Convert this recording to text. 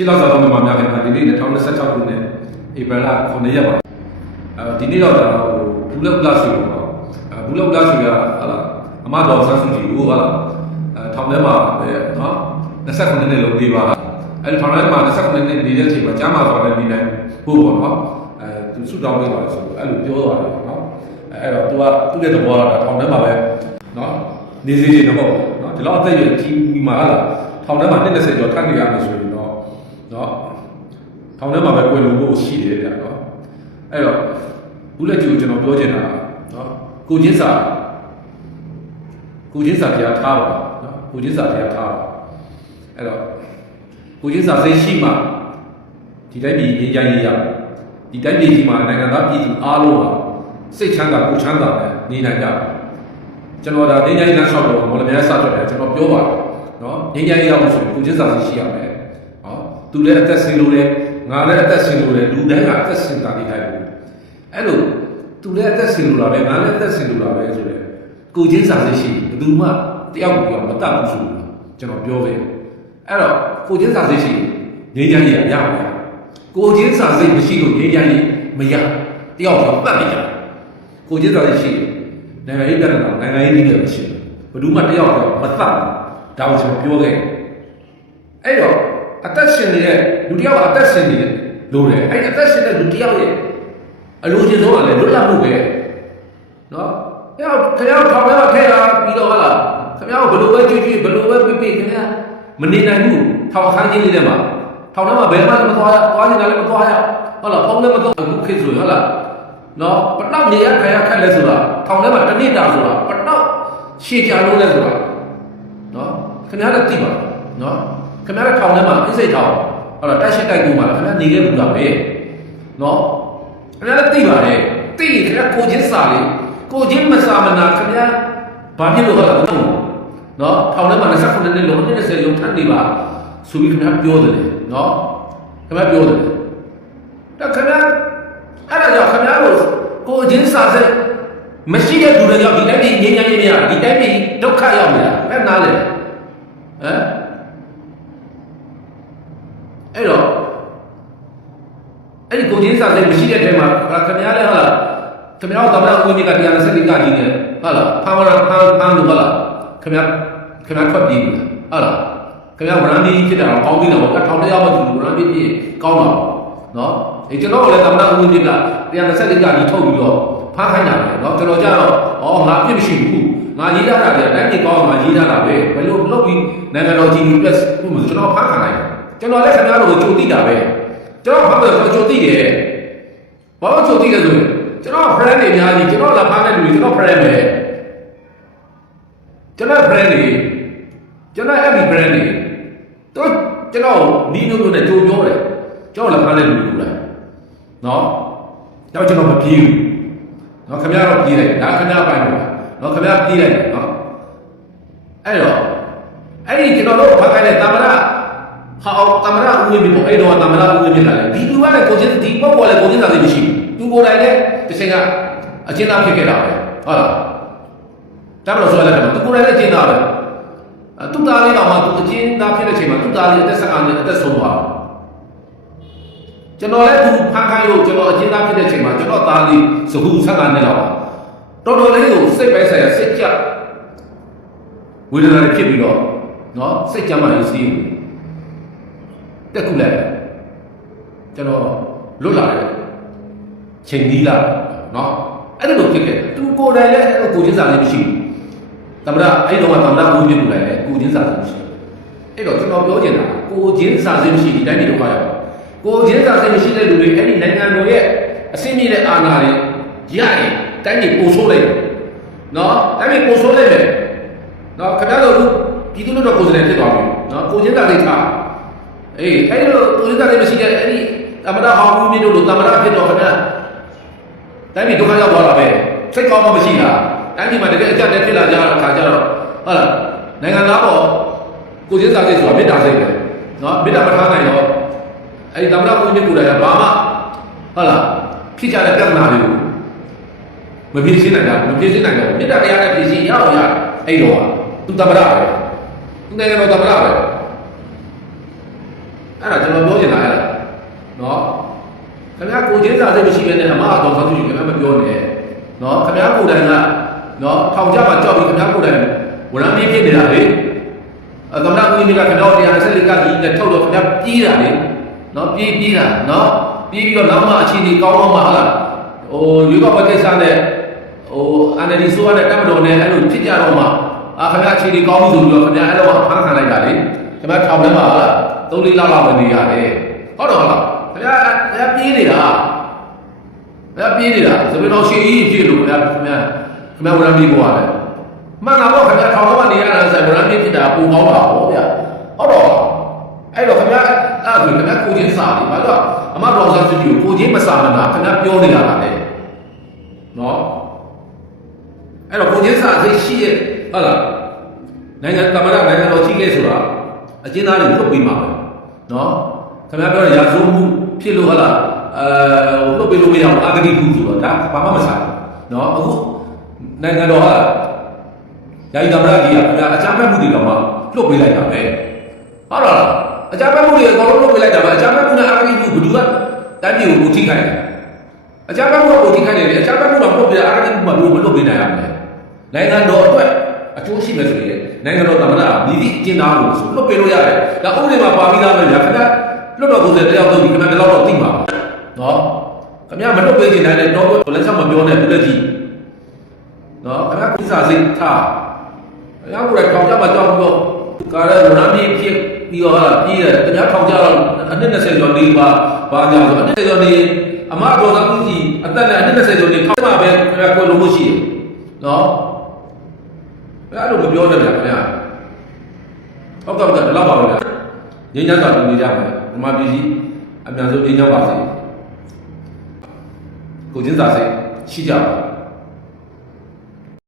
ရှင်းလောက်ဆောင်တော့မှာများခင်ဗျာဒီနေ့2026ခုနှစ်ဧပြီလ9ရက်ပါဒီနေ့တော့ဘူးလောက်လာရှိပေါ့ဘူးလောက်လာရှိကဟာလားအမတော်ဆန်းစုကြည်ကိုဟာလားထောင်ထဲမှာနော်29နှစ်လုံးနေပါအဲ့ထောင်ထဲမှာ29နှစ်နေတဲ့အချိန်မှာကြားမှာသွားတယ်နေနိုင်ဖို့ပေါ့နော်သူဆုတောင်းပေးပါဆိုအဲ့လိုပြောသွားတယ်နော်အဲ့တော့ तू ကသူ့ရဲ့သဘောကတော့ထောင်ထဲမှာပဲနော်နေစေချင်တော့နော်ဒီလောက်အသက်ရွယ်ကြီးမှာဟာလားထောင်ထဲမှာ20ကျော်ထပ်နေရမယ်ဆိုရင်တော့နော်ထောင်ထဲမှာပဲကွယ်လွန်ဖို့ရှိတယ်ဗျာနော်အဲ့တော့ဘူးလက်ကြီးကိုကျွန်တော်ပြောချင်တာနော်ကိုချင်းစာတရားထားပါနော်ကိုချင်းစာတရားထားပါအဲ့တော့ကိုချင်းစာစိတ်ရှိမှဒီတိုင်းပြည်ငြိမ်းချမ်းရေးရဒီတိုင်းပြည်ကြီးမှာနိုင်ငံသားပြည်သူအားလုံးဟာစိတ်ချမ်းသာကိုချမ်းသာနဲ့နေနိုင်ကြကျွန်တော်ဒါငြိမ်းချမ်းရေးလမ်းလျှောက်တော့မော်လမြိုင်စထွက်တယ်ကျွန်တော်ပြောပါတယ်နော်ငြိမ်းချမ်းရေးရအောင်ဆိုကိုချင်းစာစိတ်ရှိရမယ်နော်သူလည်းအသက်ရှင်လို့လည်းငါလည်းအသက်ရှင်လို့လည်းလူတိုင်းကအသက်ရှင်တာနေထိုင်ဘူးအဲ့လိုသူလည်းအသက်ရှင်လို့လာပဲငါလည်းအသက်ရှင်လို့လာပဲဆိုတော့ကိုချင်းစာစိတ်ရှိဘယ်သူမှတယောက်ကိုမတတ်ဘူးဆိုလို့ကျွန်တော်ပြောခဲ့အဲ့တော့ကိုချင်းစာစိတ်ရှိငြိမ်းချမ်းရေးရမယ်ကိုချင်းစာစိတ်မရှိလို့ငြိမ်းချမ်းရေးမရတယောက်တော့ပတ်နေကြကိုချင်းစာစိတ်ရှိနိုင်ငံရေးပြဿနာနိုင်ငံရေးနည်းလည်းမရှိဘူးဘယ်သူမှတယောက်တော့မတတ်ဒါကိုကျွန်တော်ပြောခဲ့အဲ့တော့အသက်ရှင်နေတဲ့လူတယောက်ကအသက်ရှင်နေတယ်လို့လေအဲ့အသက်ရှင်တဲ့လူတယောက်ရဲ့အလိုချင်ဆုံးကလည်းလွတ်လပ်မှုပဲနော်ခင်ဗျားထောင်ထဲမှာထဲလာပြီးတော့ဟာလားခင်ဗျားကိုဘယ်လိုပဲကြွကြွဘယ်လိုပဲပြပြခင်ဗျားမနေနိုင်ဘူးထောင်ခန်းကြီးလေးထဲမှာထောင်ထဲမှာဘယ်မှမသွားရသွားနေတာလည်းမသွားရဟုတ်လားဖုန်းလည်းမသွားဘူးခေတ်ဆိုဟုတ်လားနော်ပတောက်နေရခရခက်လဲဆိုတာထောင်ထဲမှာတစ်နှစ်တာဆိုတာပတောက်ရှည်ကြလို့လဲဆိုတာနော်ခင်ဗျားလည်းသိပါနော်ခင်ဗျားလည်းထောင်ထဲမှာအစိတ်ထောင်ဟုတ်လားတိုက်ရှိတိုက်ကူမှာခင်ဗျားနေခဲ့ဘူးလားပဲနော်ခင်ဗျားလည်းသိပါတယ်သိရင်ခင်ဗျားကိုချင်းစာလေးကိုချင်းမစာမနာခင်ဗျားဘာဖြစ်လို့ဟုတ်လားနော်ထောင်ထဲမှာ29နှစ်လုံး20လုံးထပ်နေပါဆိုပြီးခင်ဗျားပြောတယ်နော်ခင်ဗျားပြောတယ်ဒါခင်ဗျားအဲ့ဒါကြောင့်ခင်ဗျားကိုချင်းစာစိတ်မရှိတဲ့လူတွေကြောင့်ဒီတိုင်းပြည်ငြိမ်းချမ်းရေးမရဒီတိုင်းပြည်ဒုက္ခရောက်နေတာအဲ့နားလေဟမ်အဲ့တော့အဲ့ဒီကိုချင်းစာစိတ်မရှိတဲ့ထဲမှာခင်ဗျားလည်းဟုတ်လားခင်ဗျားတို့သမ္မတဦးမြင့်ကတရားစနစ်ကကြီးတယ်ဟုတ်လားဖမ်းလို့ဟုတ်လားခင်ဗျားထွက်ပြေးပြီဟုတ်လားခင်ဗျားဝရမ်းကြီးဖြစ်တာတော့ကောင်းပြီတော့ထောင်တရားမှသူဝရမ်းကြီးဖြစ်ကောင်းပါနော်အဲကျွန်တော်လည်းသမ္မတဦးမြင့်ကတရားစနစ်ကကြီးထုတ်ပြီးတော့ဖမ်းခိုင်းတာပဲနော်ကျွန်တော်ကြတော့ငါပြစ်မရှိဘူးငါရေးထားတာလည်းတိုင်းပြည်ကောင်းအောင်ငါရေးထားတာပဲဘယ်လိုလုပ်ပြီးနိုင်ငံတော် GDP+ ကျွန်တော်ဖမ်းခံလိုက်ကျွန်တော်လည်းခင်ဗျားတို့ကိုကြိုသိတာပဲကျွန်တော်ဘာလို့ကြိုသိတယ်ဘာလို့ကြိုသိလဲဆိုရင်ကျွန်တော် friend တွေအများကြီးကျွန်တော်လာဖမ်းတဲ့လူတွေကျွန်တော် friend ပဲကျွန်တော် friend တွေကျွန်တော်အဲ့ဒီ friend တွေတော့ကျွန်တော်နီးနိုးနဲ့ကြိုပြောတယ်ကျွန်တော်လာဖမ်းတဲ့လူတွေလားနော်တော့ကျွန်တော်မပြေးဘူးနော်ခင်ဗျားတော့ပြေးလိုက်ဒါခင်ဗျားပိုင်ပါနော်ခင်ဗျားပြေးလိုက်နော်အဲ့တော့အဲ့ဒီကျွန်တော်တို့ဖမ်းခိုင်းတဲ့သမ္မတသမ္မတဦးဝင်းမြင့်ပေါ့အဲ့တော့သမ္မတဦးဝင်းမြင့်ကလည်းဒီလူကလည်းကိုချင်းဒီပေါ့ပေါ်လည်းကိုချင်းစာစိတ်မရှိဘူးသူကိုယ်တိုင်လည်းတစ်ချိန်ကအကျဉ်းသားဖြစ်ခဲ့တာပဲဟုတ်လားဒါမှမဟုတ်ဆိုလည်းသူကိုယ်တိုင်လည်းအကျဉ်းသားပဲသူ့သားလေးတော့မှသူအကျဉ်းသားဖြစ်တဲ့ချိန်မှာသူ့သားလေးအသက်15နှစ်အသက်ဆုံးသွားကျွန်တော်လည်းသူဖမ်းခိုင်းလို့ကျွန်တော်အကျဉ်းသားဖြစ်တဲ့ချိန်မှာကျွန်တော်သားလေးစကူ15နှစ်လောက်တော်တော်လေးကိုစိတ်ပဲဆိုင်ရာစိတ်ကြဝေဒနာတွေဖြစ်ပြီးတော့နော်စိတ်ကြမ်းမှလည်းစီးတက်ခုလိုက်ကျွန်တော်လွတ်လာတယ်ချိန်နီးလာနော်အဲ့လိုဖြစ်ခဲ့သူကိုယ်တိုင်လည်းအဲ့လိုကိုချင်းစာလေးမရှိဘူးသမ္မတအဲ့တော့သမ္မတဦးမြင့်ကိုလည်းကိုချင်းစာလေးမရှိအဲ့တော့ကျွန်တော်ပြောချင်တာကိုချင်းစာလေးမရှိဒီတိုင်းပြည်တော့ခါရောက်ကိုချင်းစာလေးမရှိတဲ့လူတွေအဲ့ဒီနိုင်ငံတော်ရဲ့အစင်းမြင့်တဲ့အာဏာတွေရရင်တိုင်းပြည်ပို့ဆိုးလိုက်နော်တိုင်းပြည်ပို့ဆိုးလိုက်တယ်နော်ခင်ဗျားတို့ပြည်သူ့လွှတ်တော်ကိုယ်စားလှယ်ဖြစ်သွားပြီနော်ကိုချင်းစာလေးထားအေးအဲ့လိုကိုချင်းစာလေးမရှိတဲ့အဲ့ဒီသမ္မတဟောင်းဦးမြင့်တို့လိုသမ္မတဖြစ်တော့ခင်ဗျာတိုင်းပြည်ဒုက္ခရောက်သွားတာပဲစိတ်ကောင်းမှမရှိတာတိုင်းပြည်မှာတကယ်အကြက်တက်ဖြစ်လာကြတော့ခါကြတော့ဟုတ်လားနိုင်ငံသားပေါ်ကိုချင်းစာစိတ်ဆိုတာမေတ္တာစိတ်ပဲနော်မေတ္တာမထားနိုင်တော့အဲဒီသမ္မတဦးမြင့်ကိုယ်တိုင်ကဘာမှဟုတ်လားဖြစ်ကြတဲ့ပြဿနာတွေကိုမဖြေရှင်းနိုင်တာမဖြေရှင်းနိုင်တော့မေတ္တာတရားနဲ့ဖြေရှင်းရအောင်ရအဲ့တော့သူသမ္မတပဲသူနိုင်ငံတော်သမ္မတပဲ အဲ့ဒါကျွန်တော်ပြောချင်တာအဲ့ဒါနော်ခင်ဗျာကိုချင်းစာစိတ်မရှိဘဲနဲ့အမအတော်ဆောင်သူခင်ဗျာမပြောနဲ့နော်ခင်ဗျာကိုယ်တိုင်ကနော်ထောင်ကြမှာကြောက်ပြီးခင်ဗျာကိုယ်တိုင်ဝရမ်းပြေးဖြစ်နေတာလေသမ္မတဦးကြီးကခင်ဗျာတရားနဲ့ဆက်လက်ကကြီးနဲ့ထုတ်တော့ခင်ဗျာပြေးတာလေနော်ပြေးတာနော်ပြေးပြီးတော့နောက်မှအခြေအနေကောင်းတော့မှဟုတ်လားဟိုရွေးကောက်ပွဲကိစ္စနဲ့ဟို NLD ဆိုရတဲ့တပ်မတော်နဲ့အဲ့လိုဖြစ်ကြတော့မှခင်ဗျာအခြေအနေကောင်းပြီဆိုပြီးတော့ခင်ဗျာအဲ့လိုဖမ်းခံလိုက်တာလေခင်ဗျာထောင်ထဲမှာဟုတ်လား3-4 လလောက်ပဲနေရတယ်ဟုတ်တော့ဟုတ်လားခင်ဗျာပြေးနေတာဆိုပြီးတော့ရှေ့ကြီးဖြစ်လို့ခင်ဗျာဝရမ်းပြေးပေါ်ရတယ်မှန်တာပေါ့ခင်ဗျာထောင်ထဲမှာနေရတာဆိုဝရမ်းပြေးဖြစ်တာပုံကောင်းတာပေါ့ဗျာဟုတ်တော့အဲ့တော့ခင်ဗျာအဲ့ဒါဆိုခင်ဗျာကိုချင်းစာတယ်ဘာလို့အမတော်စားစုကြည့်ကိုချင်းမစာမနာခင်ဗျာပြောနေရတာလေနော်အဲ့တော့ကိုချင်းစာစိတ်ရှိရဲ့ဟုတ်လားနိုင်ငံသမ္မတနိုင်ငံတော်ကြီးခဲ့ဆိုတာအကျဉ်းသားတွေလွတ်ပြီးမှာပဲနော်ခင်ဗျာပြောရရာဇဝမှုဖြစ်လို့ဟုတ်လားလွတ်ပြီးလို့မရအောင်အာဂတိခုဆိုတော့ဒါဘာမှမဆိုင်နော်အခုနိုင်ငံတော်ဟာယာယီသမ္မတကြီးကခင်ဗျာအကြမ်းဖက်မှုတွေတော့မှလွတ်ပေးလိုက်တာပဲဟုတ်လားအကြမ်းဖက်မှုတွေအကုန်လုံးလွတ်ပေးလိုက်တာပဲအကြမ်းဖက်မှုနဲ့အာဂတိခုဘယ်သူကတိုင်းပြည်ကိုထိခိုက်တယ်အကြမ်းဖက်မှုကိုထိခိုက်တယ်အကြမ်းဖက်မှုတော့လွတ်ပေးတာအာဂတိခုမှလို့မလွတ်ပေးနိုင်ရမယ်နိုင်ငံတော်အတွက်အကျိုးရှိမယ်ဆိုရင်နိုင်ငံတော်သမ္မတမိသည့်အကျဉ်းသားကိုဆိုလွတ်ပေးလို့ရတယ်ဒါဥပဒေမှာပါပြီးသားပဲဗျာခင်ဗျာလွတ်တော်ကိုယ်စားတယောက်တော့ဒီခင်ဗျာဒီလောက်တော့သိမှာနော်ခင်ဗျာမလွတ်ပေးခြင်းတိုင်းလည်းတော့လက်ချက်မပြောနဲ့ဘူးလက်ကြီးနော်ခင်ဗျာကိစ္စစိတ်ထားခင်ဗျာကိုယ်တိုင်ထောင်ကြမှာကြောက်ပြီးတော့ကာရဝရမ်းပြေးဖြစ်ပြီးတော့ဟာပြေးတယ်ခင်ဗျာထောင်ကြတော့အနှစ်20ကျော်နေပါကြဆိုအနှစ်20ကျော်နေအမတော်သားဦးကြီးအသက်နဲ့အနှစ်20ကျော်နေထောင်မှာပဲခင်ဗျာကိုယ်လုံးလို့ရှိတယ်နော်အဲ့လိုမပြောနဲ့ဗျာခင်ဗျာဟုတ်ကဲ့ဒီလောက်ပါပဲဗျာငြိမ်းချမ်းစွာနေကြပါမယ်ဒီမှာပြည်ကြီးအမြန်ဆုံးငြိမ်းချမ်းပါစေကိုချင်းစာစိတ်ရှိကြပါ